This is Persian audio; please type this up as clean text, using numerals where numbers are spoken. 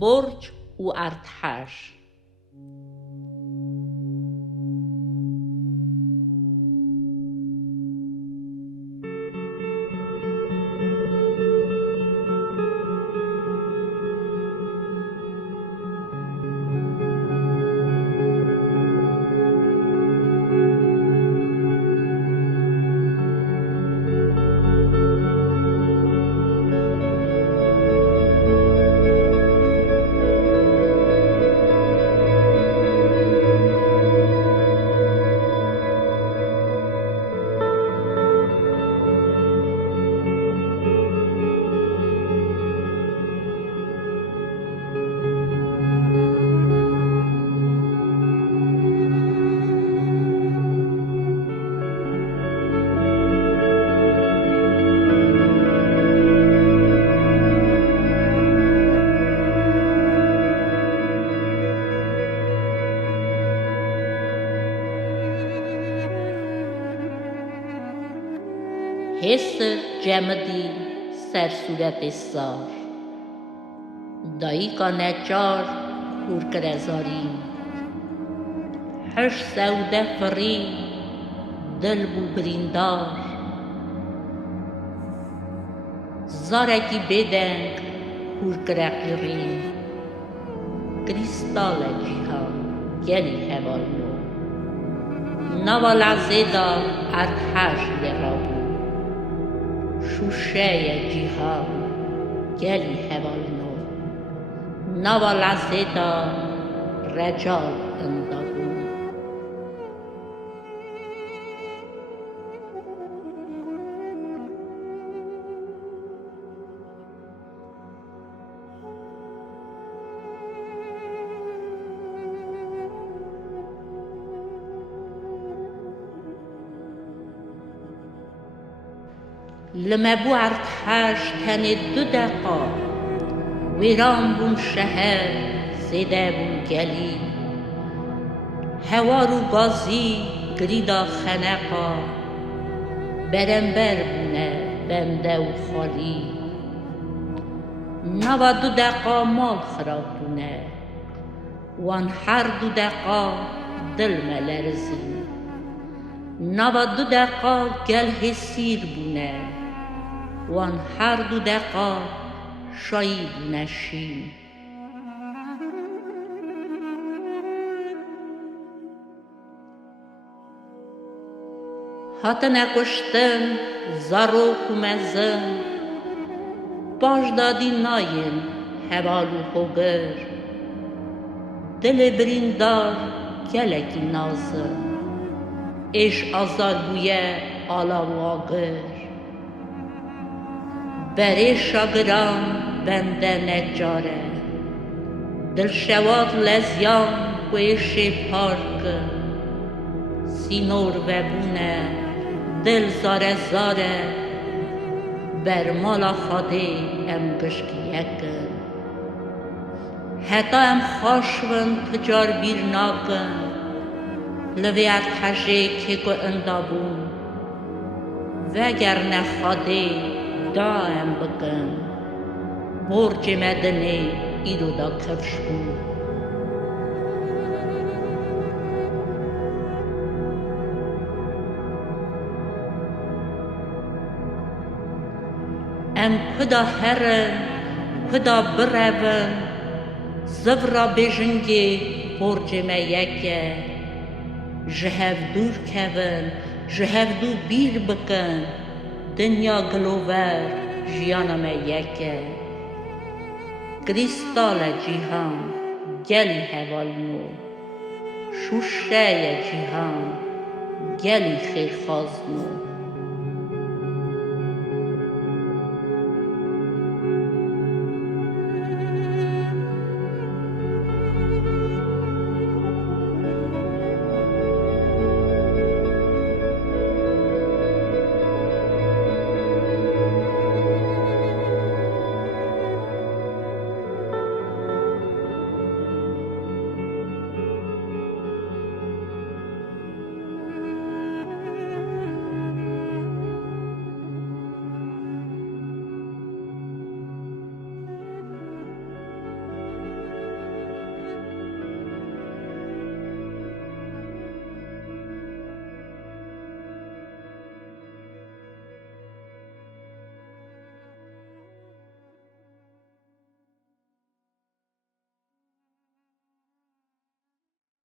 برج و ارتش. حس جمدی سر صورت سار دایی کا نجار خور کرزاریم هش سوده فری دل بو بریندار زارکی بدنگ خور کرقیریم کریستال جیهان گلی هوالنو نوالا زیدا ارتش لرابو شوشه جیهان گلی هوالنو نوالا زیدا رجال اندابو لما بو ارتش تن 2 دقا ویران بون شهر زیده بون گلی هوا رو گازی گریدا خنقا برنبر بونه بنده و خالی نوا 2 دقا مال خراب بونه وان هر 2 دقا دل ملرزی نوا 2 دقا گل حسیر بونه وان هر 2 دقا شایی بونه شین هاتنه کشتن زاروک و مزن باش دادی ناین هوالو خوگر دل بریندار گلکی نازن اش آزار بویه آلا و آگر بره شاگران بنده نجاره دل شواد لزیان و اش پارک سینور و بونه دل زاره زاره بر مالا خاده ام گشکی یکن حتی ام خاشون تجار بیر ناکن لوی ارتشه که گو اندابون وگر نخواده دائم بکن برج مدنه ایرو دا کفش بود ام کدا هرن کدا برون زورا بجنگی برج میکه جهف دور کون جهف دو بیر بکن دنیا گلوور جیانا میکه کریستال جیهان گلی هوالنو شوشه جیهان گلی خیرخوازنو